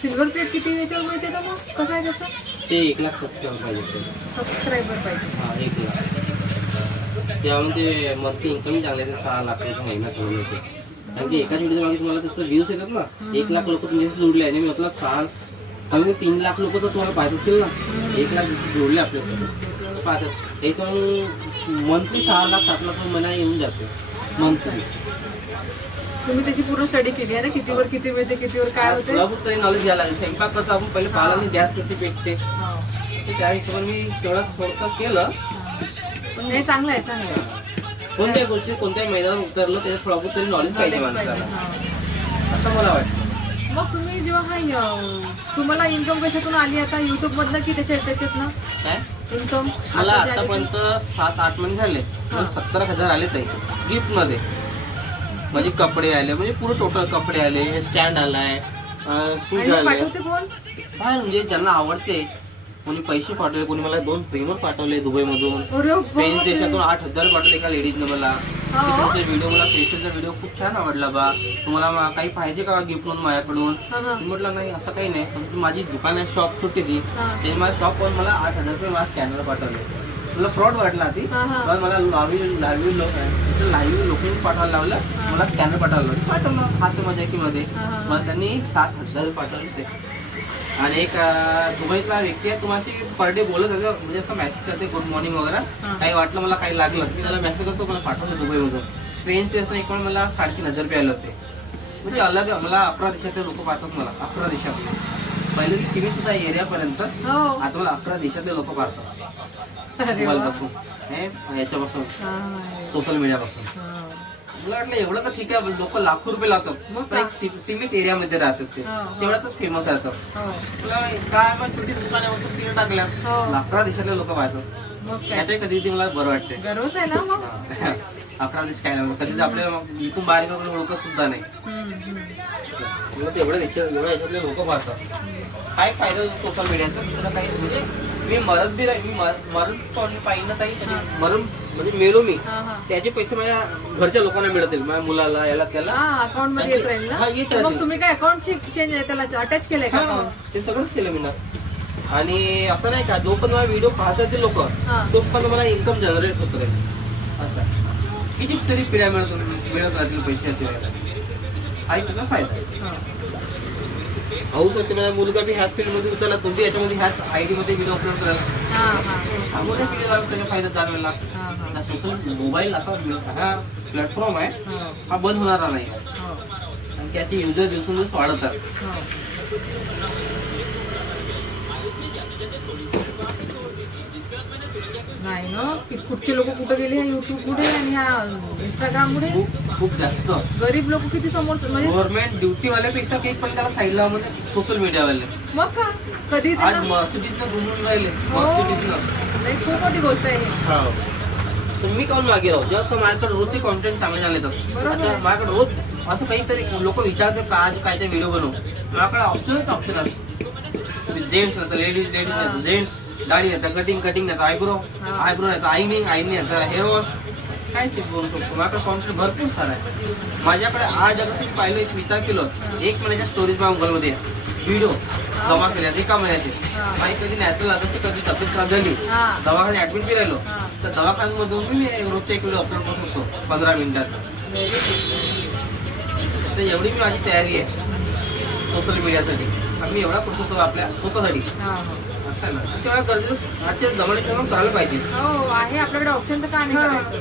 Silver plate किती याच्यावर मिळते का मग? कसं आहे त्याचं? ते 1,00,000 सबस्क्रायबर पाहिजे. हा 1,00,000. त्यामध्ये मंथली इन्कम चांगले ते 6 लाख रुपये महिना करून होते. कारण की एकाच व्हिडिओ मागे तुम्हाला तसं व्ह्यूज येतात ना. 1,00,000 लोक तुम्ही जोडले आणि मतलब 6 कमी 3 लाख लोक तर तुम्हाला पाहत असतील ना. 1,00,000 जसे जोडले आपल्यासोबत पाहतात. त्याच्यामुळे मंथली 6 लाख 7 लाख महिना येऊन जाते मंथली. तुम्ही त्याची पूर्ण स्टडी केली आहे ना, कितीवर किती मिळते, कितीवर काय होते? तरी नॉलेज घ्यायला लागेल. स्वयंपाक करता आपण पहिले पाहिला नाही गॅस कशी पेटते, त्या हिशोबाने मी तेवढं थोडंसं केलं. नाही, चांगलं आहे, चांगलं आहे. कोणत्या गोष्टी कोणत्या मैदानात उतरलं त्याच्यात थोडं तरी नॉलेज पाहिजे माणसाला, असं मला वाटतं. मग तुम्ही जेव्हा तुम्हाला इन्कम कशातून आली आता, युट्यूब मधनं की त्याच्यातनं काय इन्कम? मला आतापर्यंत 7-8 महिने झाले, 70,000 आले ताई गिफ्ट मध्ये. म्हणजे कपडे आले, म्हणजे पुरे टोटल कपडे आले, स्टँड आलाय, शूज आले. पाठवते कोण? काय म्हणजे ज्यांना आवडते, कोणी पैसे पाठवले, कोणी मला 2 स्ट्रीमर पाठवले दुबई मधून, स्पेन देशातून 8,000 पाठवले एका लेडीजने मला. व्हिडिओ मला फेशियलचा व्हिडिओ खूप छान आवडला बा, तुम्हाला काही पाहिजे का गिफ्ट म्हणून माझ्याकडून? मी म्हटलं नाही, असं काही नाही, पण माझी दुकान आहे, शॉप छोटीशी, त्याने माझ्या शॉपवर मला 8,000 रुपये मला स्कॅनर पाठवले. मला फ्रॉड वाटला आधी, पण मला लाईव्ह लोकेशन पाठवायला लावलं, मला स्कॅनर पाठवलं हास्य मजाकीमध्ये. मला त्यांनी 7,000 पाठवले ते. आणि एक दुबईतला व्यक्ती आहे, तुम्हाला पर डे बोलत होतं, म्हणजे असं मेसेज करते गुड मॉर्निंग वगैरे. काही वाटलं मला काही लागलं मी त्याला मेसेज करतो, मला पाठवलं दुबईमधून. स्पेन ते असं एक वेळ मला 3,500 रुपये आले होते. म्हणजे अलग मला 11 देशातले लोक पाहतात, मला 11 देशातले. पहिले मी सीमित सुद्धा एरियापर्यंत, आता मला 11 देशातले लोक पाहतात. मोबाईलपासून, याच्यापासून, सोशल मीडियापासून. मला वाटलं एवढं तर ठीक आहे, लोक लाखो रुपये लावतात, पण एक सीमित एरियामध्ये राहतात ते, तेवढ्याच फेमस राहतात. तुला काय मग छोटी दुकानावर तिने टाकल्या, 11 देशातले लोक पाहतात. त्याच्याही कधी मला बरं वाटते. 11 देश काय नाही, कधी आपल्या इथून बाहेर लोक सुद्धा नाही, एवढ्या याच्यातले लोक पाहतात. काय फायदा सोशल मीडियाचा दुसरा काही? म्हणजे मी मरत बी नाही, मी मरण पाहिजे ताई, मरण म्हणजे मेलो मी, त्याचे पैसे माझ्या घरच्या लोकांना मिळतील, माझ्या मुलाला, याला त्याला अकाउंट मध्ये येत राहील ना. मग तुम्ही काय अकाउंट चेंज त्याला अटॅच केलंय का? ते सगळंच केलं मी ना. आणि असं नाही का, जो पण माझा व्हिडिओ पाहतात ते लोक, तो पण मला इन्कम जनरेट होत राहील. असं किती तरी पिढ्या मिळत राहतील पैशाचे, हा त्याचा फायदा. हाऊस होते, माझा मुलगा बी ह्याच फील्ड मध्ये उतरला, तो बी याच्यामध्ये ह्याच आयडी मध्ये व्हिडिओ अपलोड करायला, त्यामुळे त्याचा फायदा जाणवेला. सोशल मोबाईल असा हा प्लॅटफॉर्म आहे, हा बंद होणारा नाही, आणि त्याचे युजर दिवसेंदिवस वाढतात. नाही ना, कुठचे लोक कुठे गेले, युट्यूब पुढे आणि ह्या इंस्टाग्राम मुळे खूप जास्त गरीब लोक किती समोर, म्हणजे गव्हर्नमेंट ड्युटी वाल्यापेक्षा काही पण त्याला साईडला म्हणजे सोशल मीडियावाले. मग का कधी आज मर्सिडीजनं घुमून राहिले, नाही, खूप मोठी गोष्ट आहे. तर मी काऊन मागे राहू, जेव्हा माझ्याकडे रोजचे कॉन्टेंट चांगले चांगले येतात. माझ्याकडे रोज असं काहीतरी लोक विचारतात, आज काय ते व्हिडिओ बनवू, माझ्याकडे ऑप्शन आहे. जेंट्स नाही तर लेडीज नाही, जेंट्स दाढी येतात, कटिंग येतं, आयब्रो येतं, आईनी येतं, हेअर वॉश, काय ते बोलू शकतो. माझ्याकडे कॉन्टेंट भरपूर सारा आहे. माझ्याकडे आज अगर मी पाहिलं, एक विचार केलं, 1 महिन्याच्या स्टोरीज माझ्या मोबाईलमध्ये व्हिडिओ जमा केल्या 1 महिन्याचे. माझी कधी नॅचरल आता कधी तब्येत खराब झाली, दवाखान्यात ऍडमिट बी राहिलो, तर दवाखान्यामधून मी रोजचा एक व्हिडिओ अपलोड करू शकतो 15 मिनिटाचा. तर एवढी मी माझी तयारी आहे सोशल मीडियासाठी, मी एवढा करू शकतो आपल्या स्वतःसाठी. असं आहे ना, तेवढा गरजेचं आजच्या जमान्यात करायला पाहिजे. हो आहे, आपल्याकडे ऑप्शन तर का नाही करायचं.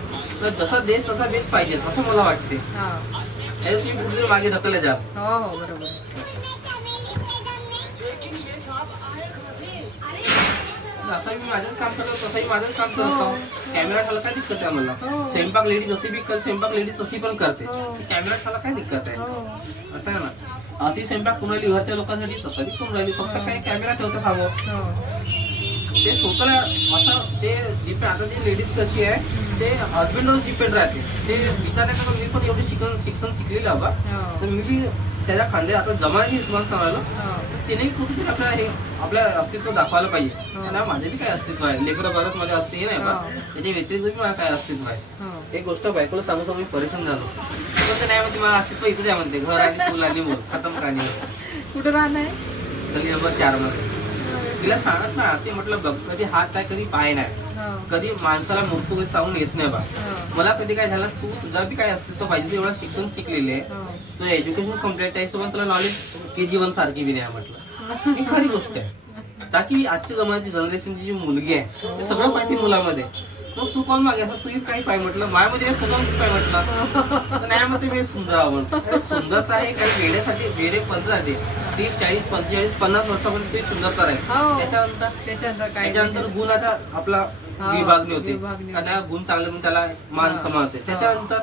जसा देश तसा बेस पाहिजे, असं मला वाटते. तुम्ही कुठे मागे ढकलले जा. हो बरोबर. असं मी माझंच काम करतो, तसंही माझंच काम करतो. कॅमेरा ठेवला काय दिक्कत आहे मला? स्वयंपाक लेडीज जशी बी स्वयंपाक लेडीज तशी पण करते, कॅमेरा ठेवला काय दिक्कत आहे? असं आहे ना, अशी स्वयंपाक कुणाला लिव्हरच्या लोकांसाठी तसं बी करून राहिली, फक्त काही कॅमेरा ठेवतात हवं. ते स्वतःला असं ते डिपेंड, आता ती लेडीज कशी आहे ते हजबंडवर डिपेंड राहते. ते विचारायचं, मी पण एवढी शिक्षण शिकलेलं हवं, तर मी बी त्याच्या खांद्यात आता जमायची हिशोबाने सांगायला तिने कुठेतरी आपल्या अस्तित्व दाखवायला पाहिजे. त्यांना माझे बी काय अस्तित्व आहे, लेकरं बरंच माझे असते हे नाही बा, त्याच्या व्यतिरिक्त बी मला काय अस्तित्व आहे. एक गोष्ट बायकोला सांगू सांगू मी परेशान झालो. पण नाही म्हणते मला अस्तित्व इथेच आहे म्हणते, घर आणि फुल आणि मूल खतम कहाणी. कुठं राहणार गली नंबर 4 मध्ये. तिला सांगत ना ते म्हटलं बघ कधी हात आहे कधी पाय नाही, कधी माणसाला मृत्यू कधी सांगून येत नाही बा. मला कधी काय झालं तू तुझा बी काय अस्तित्व पाहिजे एवढं शिक्षण शिकलेले आहे, तुझं एज्युकेशन कम्प्लीट आहे, सोबत तुला नॉलेज KG1 सारखी बी नाही म्हटलं. ही खरी गोष्ट आहे. ताकी आजच्या जमान्याची जनरेशनची जी मुलगी आहे ते सगळं माहिती मुलामध्ये. मग तू कोण मागे असं तू काय पाय म्हटलं माझ्यामध्ये सगळं पाय म्हटलं नाही मग ते मी सुंदर आवडतो. सुंदरता आहे काही वेड्यासाठी वेडे पद्धती 30, 40, 45, 50 वर्षापर्यंत ते सुंदरता आहे. त्याच्यानंतर गुणाचा आपला विभागणी होते, कारण गुण चांगले म्हणून त्याला मान समान होते. त्याच्यानंतर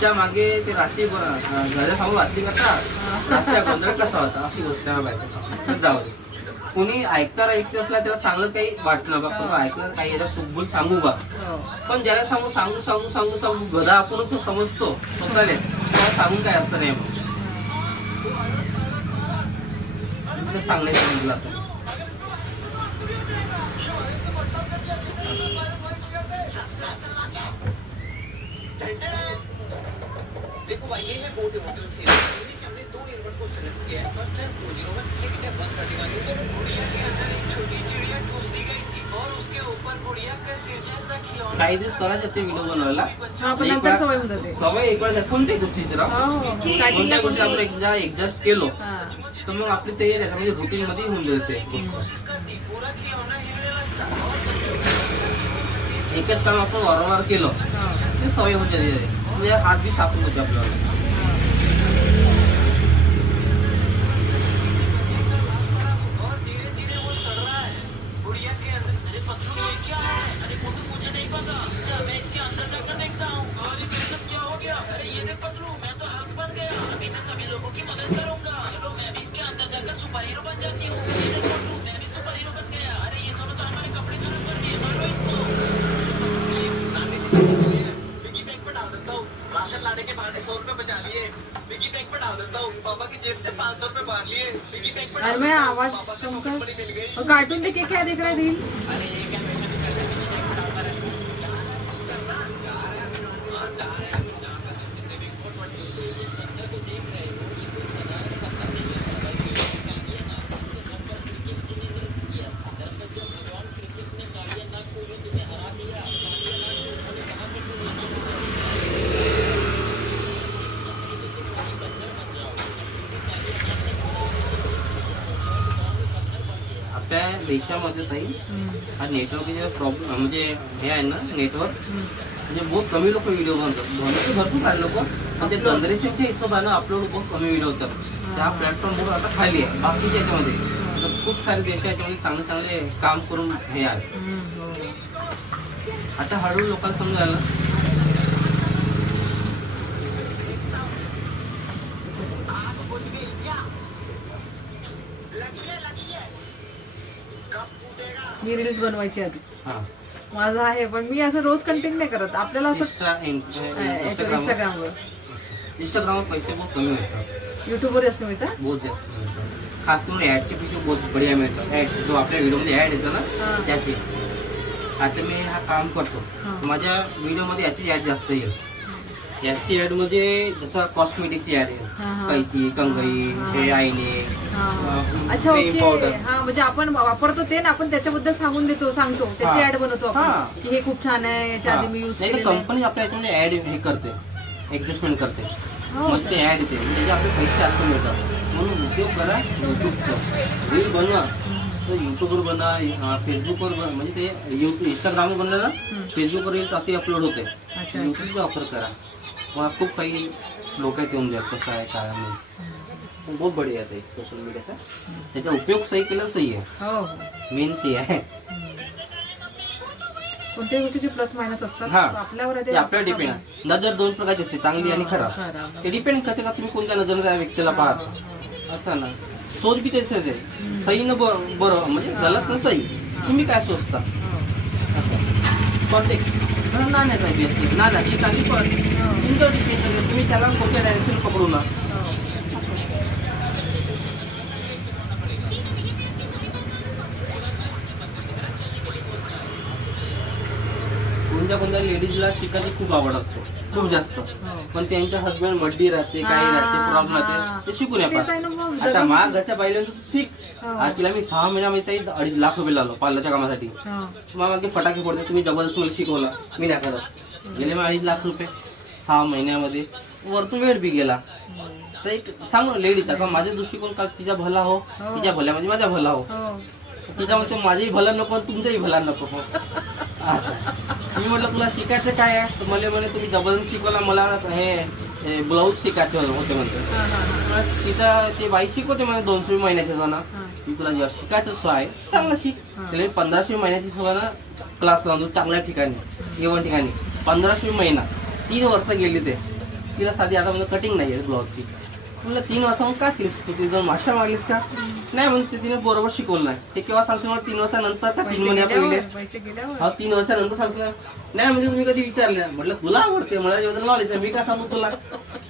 त्या मागे ते रात्री घरा सांगून वाचली करता गोंधळ कसा होता अशी गोष्ट आहे. जाऊ दे, कोणी ऐकणारा व्यक्ती असला त्याला चांगलं काही वाटलं बा, ऐकणार काही याला चुकबुल सांगू बा, पण ज्याला सांगू सांगू सांगू सांगू सांगू गदा आपण समजतो स्वतःला त्याला सांगून काय अर्थ नाही. मग सांगण्याचं सांगितलं आता देखो भाई ये है बोट होटल सीरीज से हमने 2 ईयरबड को सेलेक्ट किया है. फर्स्ट है 201, सेकंड है 131. तो गुड़िया के अंदर एक छोटी चिड़िया घुस दी गई थी और उसके ऊपर गुड़िया का सिर जैसा खिलौना. काही दिवस करायचे ते व्हिडिओ बनवायला सवय एक वेळ कोणत्याही गोष्टीची कोणत्या गोष्टी आपण एकदा एक्झस्ट केलो तर मग आपली ते त्याच्यामध्ये रुटीन मध्ये होऊन जाते. एकच काम आपण वारंवार केलं ते सवय होऊन जाते, म्हणजे हात बी साफ होते आपल्याला. राशन लाने के बहाने 100 रुपए बचा लिए, पिगी बैंक में डाल देता हूँ, पापा की जेब से 500 रुपए मार लिए, पिगी बैंक में डाल देता हूँ, आवाज पापा से पॉकेट मनी मिल गई. कार्टून देख के क्या देख रहा है रील? आपल्या देशामध्ये ताई हा नेटवर्कचे प्रॉब्लेम म्हणजे हे आहे ना नेटवर्क म्हणजे बहुत कमी लोक व्हिडिओ बनवतात. भरपूर सारे लोक म्हणजे जनरेशनच्या हिशोबानं अपलोड बहुत कमी व्हिडिओ होतात. त्या प्लॅटफॉर्मवर आता खाली आहे. बाकीच्या याच्यामध्ये खूप सारे देश याच्यामध्ये चांगले चांगले काम करून हे आहे. आता हळूहळू लोकांना समजायला मी रील्स बनवायची आधी माझं आहे, पण मी असं रोज कंटेंट नाही करत. आपल्याला असं इंस्टाग्रामवर पैसे बहुत कमी मिळतात, युट्यूबवर जास्त मिळतात, बहुत जास्त मिळतात. खास करून ऍडचे पैसे बहुत बढिया मिळतात. ऍड जो आपल्या व्हिडिओमध्ये ऍड येतं ना त्याचे. आता मी हा काम करतो, माझ्या व्हिडिओमध्ये याची ऍड जास्त येईल. याची ऍड म्हणजे जसं कॉस्मेटिकची ऍड येईल, कैची, कंगई, हे आईने, अच्छा ओके. हा म्हणजे आपण वापरतो ते ना, आपण त्याच्याबद्दल सांगतो त्याची ऍड बनवतो आपण की हे खूप छान आहे, याच्या आधी मी यूज केलेलं आहे. कंपनी आपल्या याच्यामध्ये ऍड हे करते, ऍडजस्टमेंट करते, मग ते ऍड येते, त्याचे आपले पैसे जास्त मिळतात. म्हणून उद्योग करा युट्यूबचा, रील बनवा तर युट्यूबवर बनवा, फेसबुकवर बनवा. म्हणजे ते इंस्टाग्रामवर बनलं ना, फेसबुकवर रील असे अपलोड होते. युट्यूबचा वापर करा, मग खूप काही लोक आहेत येऊन जात कसं आहे काय नाही. बहुत बढिया आहे सोशल मीडियाचा, त्याचा उपयोग सही केला सही आहे. मेन ते आहे. कोणत्याही गोष्टीचे प्लस मायनस असतात, आपल्यावर आपल्याला डिपेंड आहे. नजर दोन प्रकारची असते, चांगली आणि खराब. ते डिपेंड करते का तुम्ही कोणत्या नजर त्या व्यक्तीला पाहता. असं ना सोच बी तेच आहे, सही न बरोबर म्हणजे गलत न सही. तुम्ही काय सोचता नाण्याचा बेस्ट नाण्याची चांगली पण तुमच्यावर डिपेंड करते, तुम्ही त्याला कोणत्या डायरेक्शन पकडू ना. कोणत्या लेडीजला शिकायची खूप आवड असतो, खूप जास्त. पण त्यांच्या हसबंड बड्डी राहते, काही राहते, प्रॉब्लेम राहते, ते शिकून येतात. आता माझ्या घरच्या बाईला तू शिक. तिला मी 6 महिन्यामध्ये 2.5 लाख रुपये लावलो पार्लरच्या कामासाठी. मग मागे फटाके पडते, तुम्ही जबरदस्त मला शिकवला, मी नाही करत. गेले मग 2.5 लाख रुपये 6 महिन्यामध्ये. वरतून वेळ बी गेला. तर एक सांगू लेडीचा का माझ्या दृष्टिकोन का तिचा भला हो, तिच्या भल्यामध्ये माझा भला हो. तिच्यामध्ये माझंही भला नको, तुमचंही भला नको. असं मी म्हटलं तुला शिकायचं काय आहे, तर मला म्हणे तुम्ही जबरदस्त शिकवला, मला हे ब्लाऊज शिकायचे होते म्हणते. तिथं ते बाई शिकवते म्हणे 200 महिन्याच्या सोना. मी तुला जेव्हा शिकायचं आहे चांगलं शिक. त्याला 1500 महिन्याची सोना क्लास लावून चांगल्या ठिकाणी, जेवण ठिकाणी. 1500 महिना 3 वर्ष गेली ते. तिला साधी आता म्हणजे कटिंग नाही आहे ब्लाऊजची. तुला 3 वर्ष मग का केलीस तू, तिथं माशा मागलीस का नाही म्हणते. तिने बरोबर शिकवलं नाही. ते केव्हा सांगशील मला 3 वर्षानंतर का 3 महिन्या पहिले, 3 वर्षानंतर सांगशील नाही म्हणजे तुम्ही कधी विचारले. म्हटलं तुला आवडते, मला ज्याबद्दल नॉलेज आहे, मी काय सांगू तुला.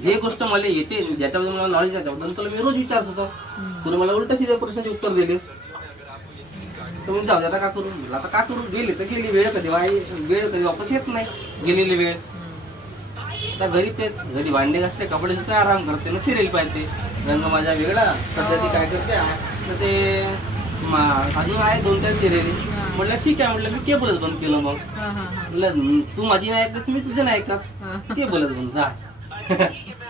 जे गोष्ट मला येते, ज्याच्याबद्दल मला नॉलेज आहे त्याबद्दल तुला मी रोज विचारत होतो. तुला मला उलट सीधा प्रश्नाचे उत्तर दिलेस. तर मग जाऊ दे आता का करू. म्हटलं आता का करू, गेली तर गेली. वेळ कधी वापस येत नाही, गेलेली वेळ. आता घरी तेच, घरी भांडे घासते, कपडे धुते, आराम करते ना, सिरियल पाहते. रंग माझा वेगळा, सध्या ती काय करते तर ते अजून आहे 2-4 सिरियली. म्हटलं ठीक आहे, म्हटलं मी केबलच बंद केलं. मग म्हटलं तू माझी नाही ऐकत, मी तुझं नाही ऐकत, केबलच बंद जा.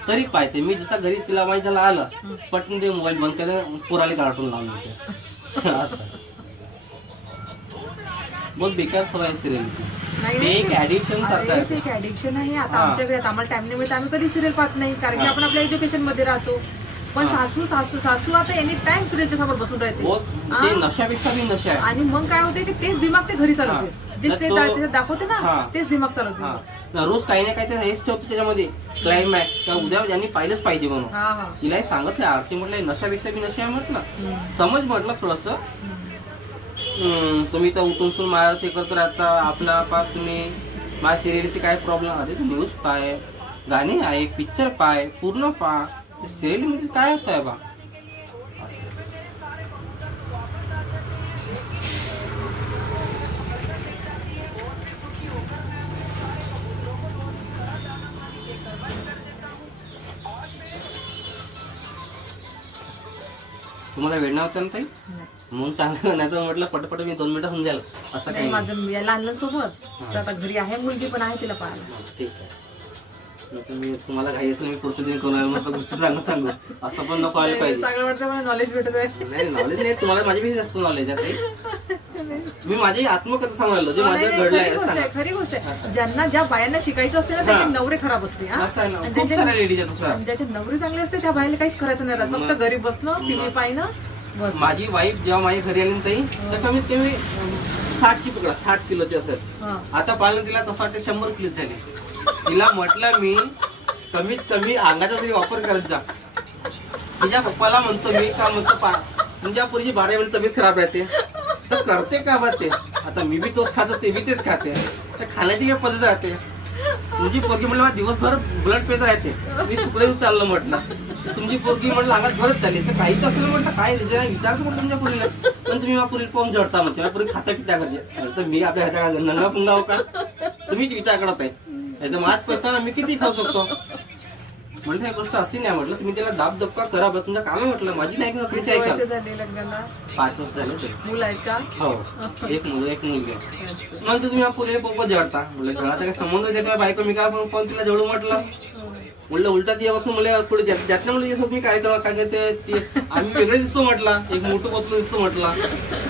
तरी पाहते मी. जसा घरी तिला माहिती झालं आलं पटकन ते मोबाईल बंद केलं, पुराले कार्टून लावून देते. असं बहुत बेकार सवय सिरियलची. एक ऍडिक्शन सारखं आहे. एक ऍडिक्शन आहे. आता आमच्याकडे आम्हाला टाइम नाही मिळत, आम्ही कधी सिरियल पाहत नाही, कारण की आपण आपल्या एज्युकेशन मध्ये राहतो. पण सासू आता एनी टाइम सिरियलच्या समोर बसून राहते. नशापेक्षा मी नशा आहे. आणि मग काय होते की तेच दिमाग ते घरी चालवते, जे ते दाखवते ना तेच दिमाग चालवते. रोज काही ना काही हेच ठेवते त्याच्यामध्ये क्लायमॅक्स का उद्या ज्यांनी पाहिलंच पाहिजे म्हणून. तिलाही सांगितलं आरती म्हटलं नशापेक्षा मी नशा आहे म्हटलं. समज म्हटलं थोडस. तुम्ही तर उठून माझ्या हे करत राहता. आपला पास तुम्ही माझ्या सिरियलचे काय प्रॉब्लेम आहे, न्यूज पाय, गाणी आहे, पिक्चर पाय, पूर्ण पा. सिरियल मध्ये काय असं आहे बा. तुम्हाला वेळ नव्हता ना ताई, मग चांगलं नाही तर म्हटलं पटपट मी 2 मिनिटं होऊन जाईल. असं काही माझं याला आणलं सोबत. तर आता घरी आहे मुलगी पण आहे, तिला पाहायला. ठीक आहे. मी तुम्हाला घाई असेल मी पुढचं दिन कोणाला मस्त गोष्ट सांगू असं पण नको आले पाहिजे. चांगलं वाटतं मला नॉलेज भेटत आहे. नाही नॉलेज नाही, तुम्हाला माझ्यापेक्षा जास्त नॉलेज आहे. मी माझी आत्मकथा सांगायला जे माझ्या घडलंय. खरी गोष्ट आहे. ज्यांना ज्या बायांना शिकायचं असते ना त्यांचे नवरे खराब असते. ज्याचे नवरे चांगले असते त्या बायाला काहीच करायचं नाही राहत, फक्त घरी बसणं, टीव्ही पाहणं बस. माझी वाईफ जेव्हा माझ्या घरी आली ताई तर कमीत कमी 60 किलोची असेल. आता पाहिलं तिला तसं वाटतं 100 किलो झाली. तिला म्हटलं मी कमीत कमी अंगाचा तरी वापर करत जा. तिच्या पप्पाला म्हणतो मी का म्हणतो तुमच्या पुरीची 12 वेळी तब्येत खराब राहते तर करते का बा ते. आता मी बी तोच खातो, ते बी तेच खाते. तर खाण्याची काय पद्धत राहते. तुमची पोरगी म्हटलं मला दिवसभर ब्लड पेत राहते, मी सुकडे चाललं म्हटलं. तुमची पोरगी म्हटलं अंगात भरत चालली तर काहीच असेल म्हटलं, काय रिझन आहे विचारतो म्हटलं तुमच्या पुरीला. पण तुम्ही माझ्या पुरी पाहून जडता म्हणते, माझ्या पुरी खाता पिता करते. तर मी आपल्या ह्याच्या नंगा पुंगा हो का, तुम्हीच विचार करत आहे. माझ पैसा मी किती खाऊ शकतो म्हटलं. ही गोष्ट अशी नाही म्हटलं, तुम्ही त्याला दाबदबका करा बा, तुमचं काम आहे म्हटलं, माझी नाही का तुमची ऐका. 5 वर्ष झाले. मुलं आहेत का? हो, एक मुलगी आहे. मग तुम्ही पुढे पोपत जडता म्हटलं, घराचा काही संबंध देतो बायको, मी काय पण तिला जवळ म्हटलं. म्हणलं उलटा ती यापासून मला पुढे ज्यातल्या मुलं मी काय करा काय ते आम्ही वेगळे दिसतो म्हटलं, एक मोठं बसलो दिसतो म्हटलं.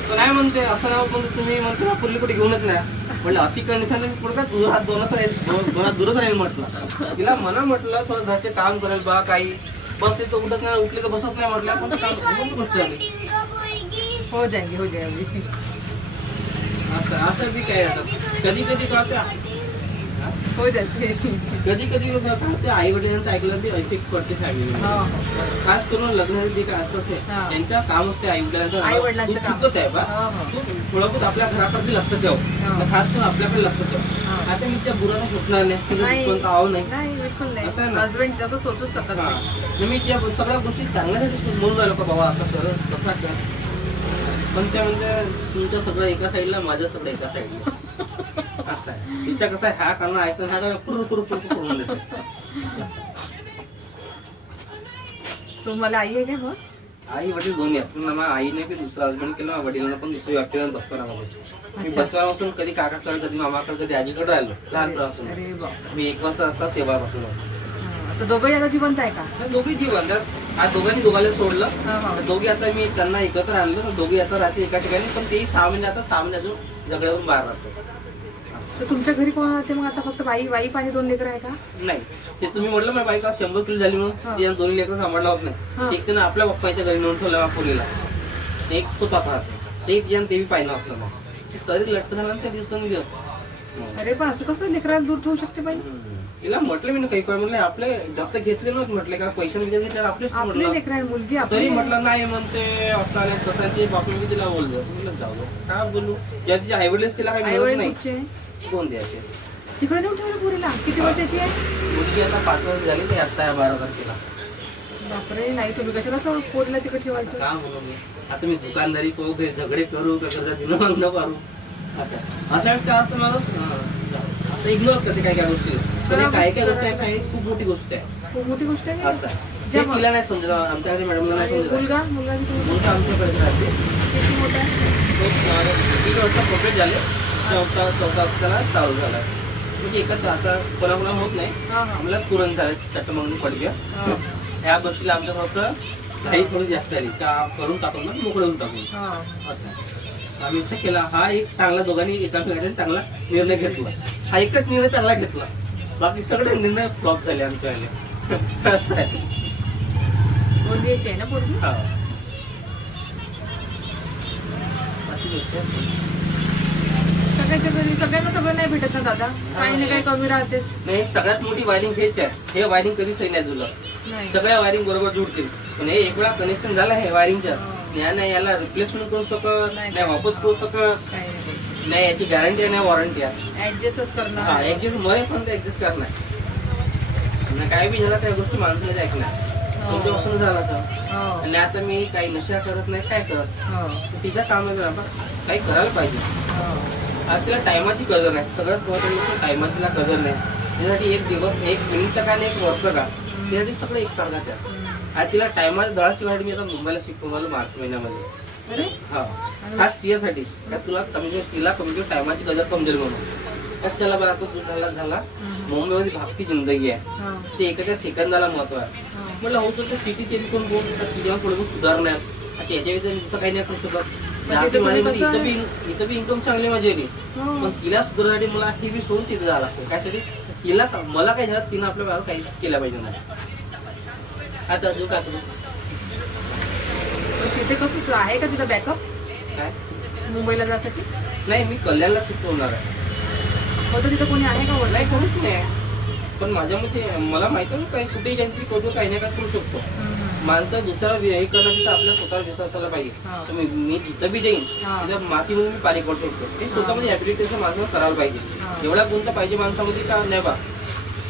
तर नाही म्हणते असं नाव पण तुम्ही म्हणते ना पुढली कुठे घेऊनच नाही. म्हटलं अशी कंडिशन पुढे का तुझा हात दोनात दूरच राहील म्हटलं. तिला म्हणा म्हटलं थोडं घरचे काम करेल बा, काही बसले तर उठत नाही, उठले तर बसत नाही म्हटलं. पण काम गोष्ट झाली. हो जाएंगे असं बी काय कधी कधी कळतं, हो जाते. कधी कधी आई वडिलांचं ऐकलं बी इफेक्ट पडते फॅमिली. खास करून लग्नासाठी काय असं असते त्यांचं काम असते आई वडिलांचं चुकत आहे बा. थोडं आपल्या घराकडे लक्ष ठेव, खास करून आपल्याकडे लक्ष ठेव. आता मी त्या बुराला सुटणार नाही, कोणतं आव नाही, असं आहे ना. हसबंड तसं सोचू शकत नाही. मी त्या सगळ्या गोष्टी चांगल्यासाठी म्हणून राहिलो का बाबा असं कर तसा कर. पण त्या म्हणजे तुमचं सगळं एका साईडला, माझं सगळं एका साईडला. असं आहे. तिचा कसं आहे, हा कान ऐकून हा करून देतो. तुम्हाला आई आहे काय मग? आई वडील दोन्ही आहेत. पण मग आईने बी दुसरा हजबंड केला, वडिलांना पण दुसरी व्यक्तीला बसपणामध्ये. मी बसपणापासून कधी काकाकडे, कधी मामाकडे, कधी आजीकडे राहिलो लहानपणापासून. अरे बाप. मी 1 वर्ष असतात तेव्हापासून. आता दोघंही आता जिवंत आहे का? दोघी जीवन आज दोघांनी दोघांना सोडलं. दोघी आता मी त्यांना एकत्र आणलं, तर दोघी आता राहते एका ठिकाणी. पण तेही 6 महिने आता 6 महिने अजून झगड्यावरून बाहेर राहतो. तर तुमच्या घरी कोण राहते मग आता? फक्त वाईफ आणि 2 लेकरं आहे का? नाही, ते तुम्ही म्हटलं माझी बायका 100 किलो झाली म्हणून तिला 2 लेकरं सांभाळला होत नाही. एक त्यानं आपल्या पप्पाच्या घरी नेऊन ठेवलं पोरीला, एक स्वतः पाहते ते तिच्या तेही पाहिलं आपलं. मग शरीर लट्ट झालं त्या दिवसांदिवस. अरे पण असं कसं लेकराला दूर ठेवू शकते बाई? तिला म्हटलं मी ना काही पण म्हणलं आपले दत्तक घेतले नव्हते, म्हटले का पैसे विकत घेतले आपलेच आपली लेकर आहे, मुलगी आपली. तरी म्हटलं नाही म्हणते असं आले तसांचे बापू मी तिला बोललो. म्हटलं जाऊ काय बोलू, ज्या तिच्या आईवडील तिला काही मिळत नाही कोण द्यायचे. तिकडे नेऊन ठेवलं पोरीला? किती वर्षाची आहे मुलगी? आता 5 वर्ष झाली, ते आता 12 तारखेला. बापरे. नाही तुम्ही कशाला पोरीला तिकडे ठेवायचं? का म्हणून मी आता मी दुकानदारी करू, काही झगडे करू, कसं दिनबंद करू, असं अशा वेळेस काय असतं माणूस असं इग्नोर करते काय काय गोष्टी. काय काय गोष्ट आहे, काही खूप मोठी गोष्ट आहे. खूप मोठी गोष्ट आहे. असं आहे तिला नाही समजत, आमच्या घरी मॅडमला नाही समजत. मुलगा मुलगा आमच्याकडे राहते. किती मोठा आहे? 3 वर्ष कंप्लीट झाले, 4था त्याला चालू झाला. म्हणजे एकच आता कोणाकोणा होत नाही. आम्हाला तुरंत झाले चटमंगणी पडली. ह्या गोष्टीला आमच्या फक्त काही थोडी जास्त आली का करून टाकून ना मोकळून टाकून असं आम्ही असं केला. हा एक चांगला दोघांनी एकामेकाने चांगला निर्णय घेतला. हा एकच निर्णय चांगला घेतला, बाकी सगळे निर्णय फ्लॉप झाले आमच्या आले. असं आहे. मुलगी आहे ना पोरगी? हा अशी गोष्ट आहे. सगळ्याच्या घरी सगळ्यांना सगळं नाही भेटत ना दादा, काही ना काही कमी राहतेच. नाही, सगळ्यात मोठी वायरिंग हेच आहे. हे वायरिंग कधी सही नाही जुळलं. सगळ्या वायरिंग बरोबर जुळतील, पण हे एक वेळा कनेक्शन झालं हे वायरिंगच्या, नाही याला रिप्लेसमेंट करू शकत नाही, वापस करू शकत नाही, याची गॅरंटी नाही, वॉरंटी आहे. ऍडजस्टच करणं. हा ऍडजस्ट मरेपर्यंत ऍडजस्ट करणार. काय बी झालं त्या गोष्टी माणसाला ऐकणार. तुमच्यापासून झाला सर. आणि आता मी काही नशा करत नाही, काय करत तिच्या कामाचं आपण काही करायला पाहिजे. आज तिला टायमाची कदर नाही. सगळ्यात महत्त्वाची टायमाची तिला कदर नाही. त्यासाठी 1 दिवस 1 मिनिट का आणि 1 वर्ष का त्यासाठी सगळं एक सांगायचं आहे. आज तिला टायमाच्या दळा शिवायसाठी मी आता मुंबईला शिकवलं मार्च महिन्यामध्ये. हा खास तिच्यासाठी का तुला तिला कमी टायमाची कदर समजेल म्हणून. चला बघा तो झाला मुंबईमध्ये भागती जिंदगी आहे, ते एखाद्या सेकंदाला महत्व आहे. म्हटलं हो सर, सिटी चेंज करून बोल तिच्या थोडं सुधारणार त्याच्या व्यतिरिक्त दुसरं काही नाही करू शकत. इथं बी इन्कम चांगली माझी आली, पण तिला सुधारण्यासाठी मला हे बी सोडून तिथे जावं लागतं. त्यासाठी तिला मला काय झालं, तिनं आपल्या बाबा काही केलं पाहिजे नाही. आता अजून काय करू? तिथे कसं आहे का तिथं बॅकअप काय मुंबईला जाण्यासाठी? नाही, मी कल्याणला शिफ्ट होणार आहे. होतं तिथं कोणी आहे का? नाही, कोणीच नाही. पण माझ्या मते मला माहिती आहे काही कुठेही काहीतरी करू, काही ना काय करू शकतो. माणसं दुसऱ्या हे करण्यासाठी आपल्या स्वतःवर विश्वास असायला पाहिजे. मी जिथं बी जाईन तिथं मातीमध्ये मी पाणी करू शकतो. ते स्वतःमध्ये ॲबिलिटीचं माणसाला करायला पाहिजे. एवढा गुण तर पाहिजे माणसामध्ये का नाही बा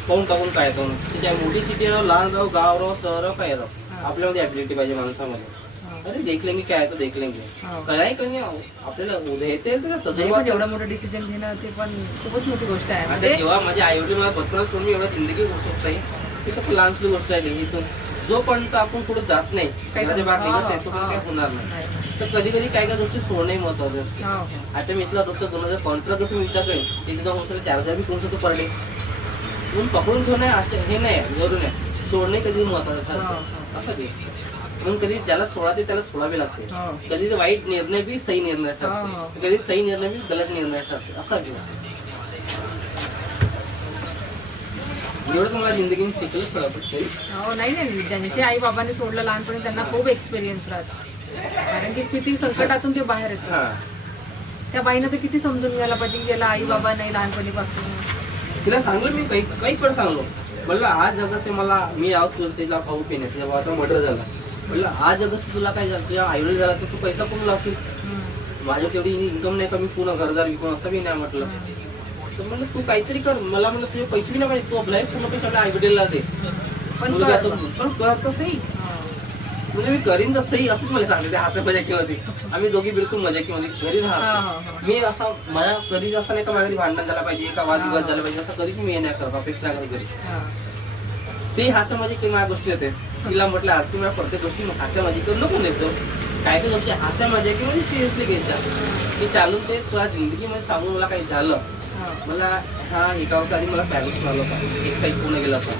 पाहून टाकून काय करून. त्या मोठी सिटी राहो, लहान राहो, गाव राहो, शहर राहो, काय राहो, आपल्यामध्ये ॲबिलिटी पाहिजे माणसामध्ये. अरे देख लेंगे काय तर देख लेंगे काय कमी आपल्याला उद्या येते. एवढं मोठं डिसिजन घेणं ते पण खूपच मोठी गोष्ट आहे. जेव्हा माझ्या आईवडील मला बचपनात सोडून एवढा जिंदगी करू शकत नाही, ती तर लहानशी गोष्ट आहे. इथून जोपर्यंत आपण पुढे जात नाही, घराच्या बाहेर निघत नाही, तोपर्यंत काय होणार नाही. तर कधी कधी काय काय गोष्टी सोडणंही महत्वाचं असते. आता मी इथला रोजचं 2000 कॉन्ट्रॅक्ट कसं मी विचार करेन ते तिथं होऊ शकतो 4000 बी करू शकतो पर डे. म्हणून पकडून ठेवणं हे नाही जरूर नाही, सोडणे कधी महत्वाचं ठरतं असं ते. म्हणून कधी ज्याला सोडायचे त्याला सोडावे लागते. कधी ते वाईट निर्णय बी सही निर्णय ठरतो, कधी सही निर्णय बी गलत निर्णय ठरतो असा घेऊ. एवढं तुम्हाला जिंदगी शिकलंच थोडं. नाही ज्यांचे आई बाबांनी सोडलं लहानपणी त्यांना खूप एक्सपिरियन्स राहतो. कारण की किती संकटातून ते बाहेर येतात. त्या बाईनं तर किती समजून घ्यायला पाहिजे ज्याला आई बाबा नाही लहानपणीपासून. तिला सांगलं मी काही पण सांगलो. म्हणलं आज जगासे मला मी आहोत तिला खाऊ पिणे तिच्या भावाचा मर्डर झाला. म्हणलं आज जगासे तुला काय झालं, तुझ्या आईवडील झाला तर तू पैसा करून लावशील. माझ्या तेवढी इन्कम नाही का मी पूर्ण घरदार विकून असं बी नाही म्हटलं. तर म्हणलं तू काहीतरी कर. मला म्हणलं तुझे पैसे बी नाही पाहिजे, तू आपल्या पूर्ण पैसे आपल्या आईवडीलला दे. पण कर कसंही म्हणजे मी करीन तसंही असंच मला सांगितलं हास्य मजाकीमध्ये. आम्ही दोघी बिलकुल मजाकीमध्ये घरी राहतो. मी असं मला कधीच असं नाही का माझ्या घरी भांडण झालं पाहिजे का वादविवाद झाला पाहिजे असं कधीच मी नाही करत, अपेक्षा नाही घरी. ते हास्य मजाकी माझ्या गोष्टी होते. तिला म्हटलं आज तुम्ही प्रत्येक गोष्टी हास्य मजाकी नको नेतो. काय काय गोष्टी हास्य मजाकी म्हणजे सिरियसली घ्यायच्या की चालून ते तुला जिंदगीमध्ये सांगून मला काही झालं. मला हा एका वर्षा आधी मला पॅरिस मारलं होता, एक साईड पूर्ण गेला होता.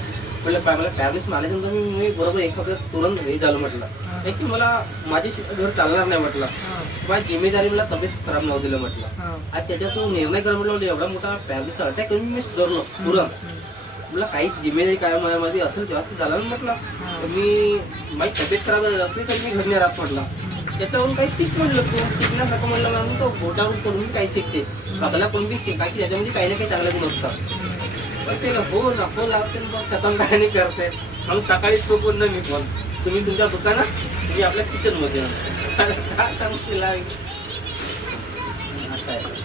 म्हटलं मला पॅरिस मारल्यानंतर मी बरोबर एक हफ्त्यात तुरंत घरी झालो. म्हटलं की मला माझी घर चालणार नाही. म्हटलं माझी जिम्मेदारी मला तब्येत खराब नव्हती दिलं. म्हटलं आज त्याच्यातून निर्णय कर म्हटलं एवढा मोठा पॅरिसचा अटॅक करून मी सुधारलो तुरंत. मला काही जिम्मेदारी काय माझ्यामध्ये असेल जास्त झालं ना म्हटलं तर मी माझी तब्येत खराब असली तर मी घरी नाही राहत. म्हटलं त्याच्यावरून काही शिक म्हटलं तू शिकण्यासारखं म्हटलं म्हणून तो बोटावरून करून काही शिकते आपल्याला कोण बी शिका की त्याच्यामध्ये काही ना काही चांगलं गुण असतं. पण ते हो नको लागते बस खतम काय नाही करते. मग सकाळी तो पण मी पण तुम्ही तुमच्या दुकानात तुम्ही आपल्या किचनमध्ये काय सांगू तिला असं आहे.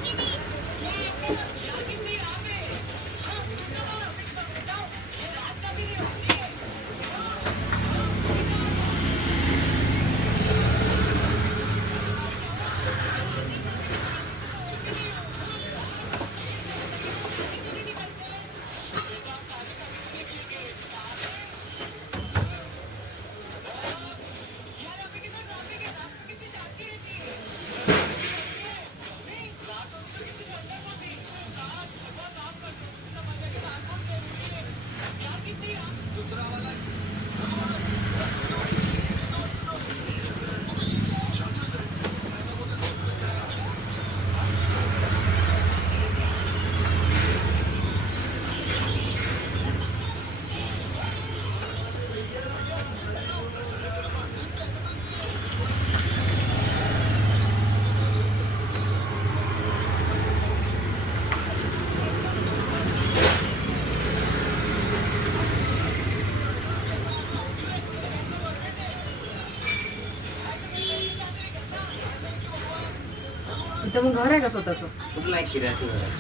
इथं मग घर आहे का स्वतःचं? कुठलं नाही किरायचं घर आहे.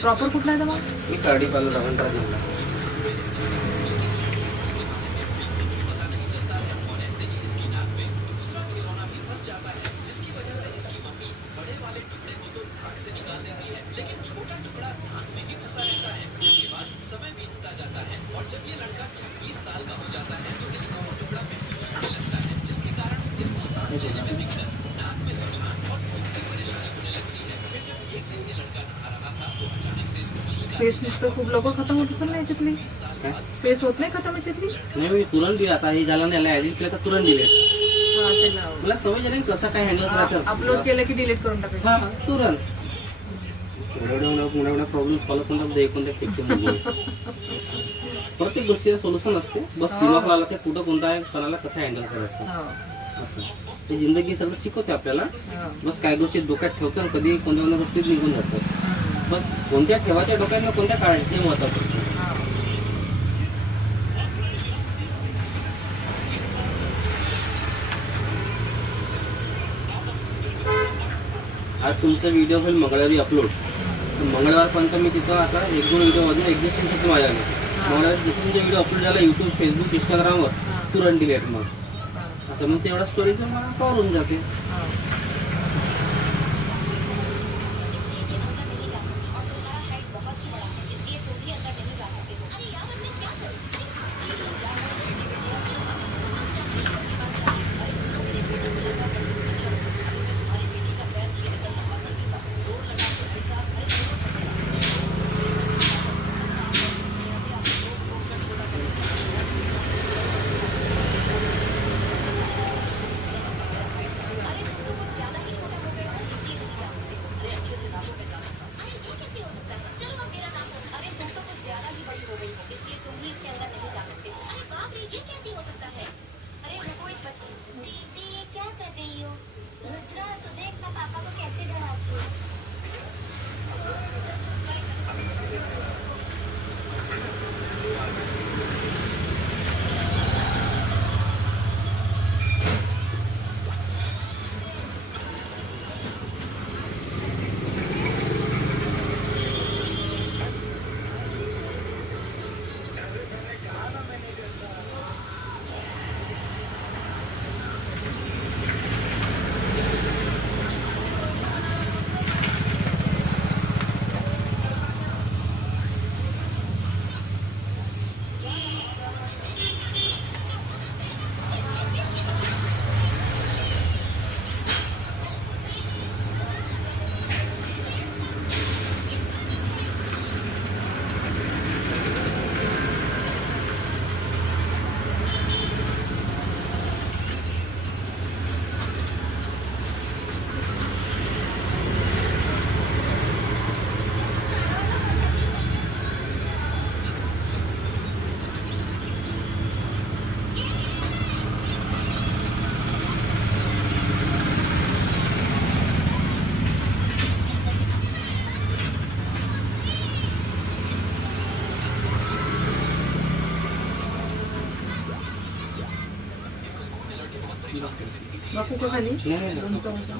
प्रॉपर कुठला आहे मग? मी कर्डी पालू रवंडा जिल्हा. स्पेस नुसतं खूप लवकर खतम होत असेल ना याच्यातली? स्पेस होत नाही खतम याच्यातली? नाही मी तुरंत दिले. आता हे झालं नाही ऍडिट केलं तर तुरंत दिले. मला सवय झाली कसं काय हँडल करायचं. अपलोड केलं की डिलीट करून टाकायचं. हा तुरंत एवढा प्रॉब्लेम सॉल्व्ह करून टाकतो एकोणत्या टेक्निकमध्ये. प्रत्येक गोष्टीचं सोल्युशन असते. बस दिमाग लावला की कुठं कोणता आहे कोणाला कसं हँडल करायचं असं. ते जिंदगी सगळं शिकवते आपल्याला. बस काय गोष्टी डोक्यात ठेवतो आणि कधी कोणत्या गोष्टी निघून जातात. बस कोणत्या ठेवायच्या डोक्यात कोणत्या काढायच्या हे महत्वाचं असतं. आज तुमचा व्हिडिओ होईल मंगळवारी अपलोड. मंगळवारपर्यंत मी तिथं आता 1-2 व्हिडिओ मधून एक्झिस्टिंग तिथं माझ्या आले. मंगळवारी जसं तुमचा व्हिडिओ अपलोड झाला युट्यूब, फेसबुक, इंस्टाग्रामवर तुरंत डिलीट. मग असं मग तेवढा स्टोरीचं मला कव्हर होऊन जाते. कुठे खाली नाही. दोन चमचा.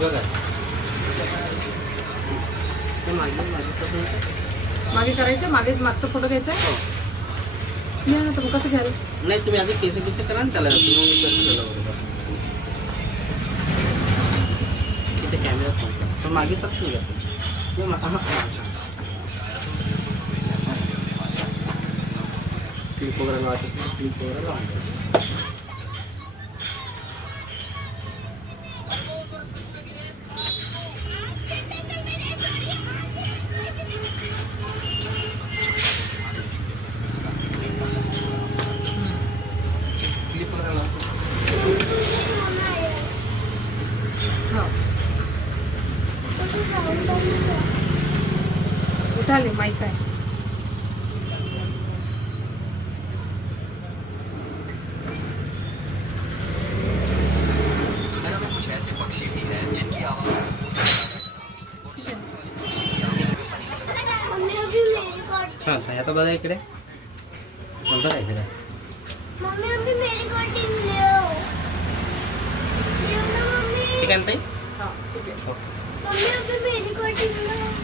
बघा मागे करायचं, मागे मागचा फोटो घ्यायचा आहे. मी ना तुम्ही कसं घ्याल? नाही तुम्ही आधी केस करा ना त्याला तिथे कॅमेरा सांगतो मागे फक्त क्लिप वगैरे लावायचं असेल क्लिप वगैरे लावायचं. उठाले माईक आहे. कुछ ऐसे पक्षी भी हैं जिनकी आवाज हां आता बघा इकडे कोणतं काय इकडे मम्मी अभी मेरी कोटिंग ले आओ मम्मी ठीक आहे ना ताई. हां ठीक आहे. मम्मी अभी मेरी कोटिंग ले आओ.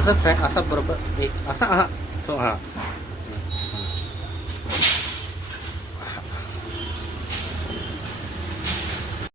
असं फ्रॅ असं बरोबर एक असा हां सो हां